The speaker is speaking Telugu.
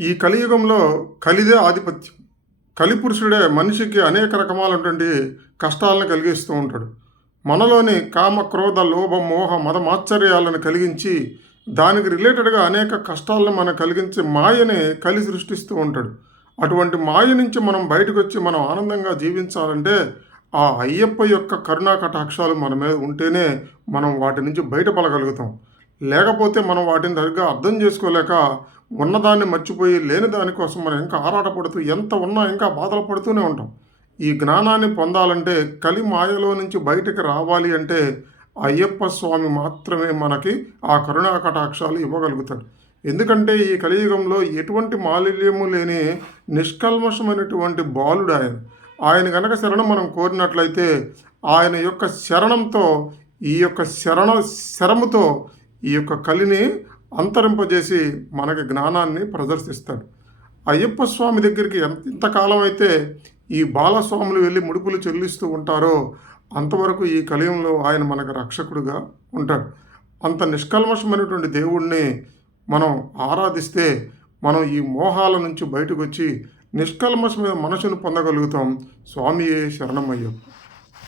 ఈ కలియుగంలో కలిదే ఆధిపత్యం. కలిపురుషుడే మనిషికి అనేక రకమైనటువంటి కష్టాలను కలిగిస్తూ ఉంటాడు. మనలోని కామ, క్రోధ, లోభ, మోహ, మద మాత్సర్యాలను కలిగించి దానికి రిలేటెడ్‌గా అనేక కష్టాలను మనకు కలిగించే మాయని కలి సృష్టిస్తూ ఉంటాడు. అటువంటి మాయ నుంచి మనం బయటకొచ్చి మనం ఆనందంగా జీవించాలంటే ఆ అయ్యప్ప యొక్క కరుణా కటాక్షాలు మన మీద ఉంటేనే మనం వాటి నుంచి బయటపడగలుగుతాం. లేకపోతే మనం వాటిని సరిగ్గా అర్థం చేసుకోలేక ఉన్నదాన్ని మర్చిపోయి లేని దానికోసం మనం ఇంకా ఆరాటపడుతూ ఎంత ఉన్నా ఇంకా బాధలు పడుతూనే ఉంటాం. ఈ జ్ఞానాన్ని పొందాలంటే కలి మాయలో నుంచి బయటకి రావాలి అంటే అయ్యప్ప స్వామి మాత్రమే మనకి ఆ కరుణా కటాక్షాలు ఇవ్వగలుగుతాడు. ఎందుకంటే ఈ కలియుగంలో ఎటువంటి మాలిన్యము లేని నిష్కల్మషమైనటువంటి బాలుడు ఆయన. ఆయన గనక శరణం మనం కోరినట్లయితే ఆయన యొక్క శరణంతో ఈ యొక్క శరముతో ఈ యొక్క కలిని అంతరింపజేసి మనకి జ్ఞానాన్ని ప్రదర్శిస్తాడు. అయ్యప్ప స్వామి దగ్గరికి ఎంతకాలం అయితే ఈ బాలస్వాములు వెళ్ళి ముడుపులు చెల్లిస్తూ ఉంటారో అంతవరకు ఈ కలియుగంలో ఆయన మనకు రక్షకుడుగా ఉంటాడు. అంత నిష్కల్మషమైనటువంటి దేవుణ్ణి మనం ఆరాధిస్తే మనం ఈ మోహాల నుంచి బయటకు వచ్చి నిష్కల్మషమైన మనసును పొందగలుగుతాం. స్వామియే శరణమయ్యప్ప.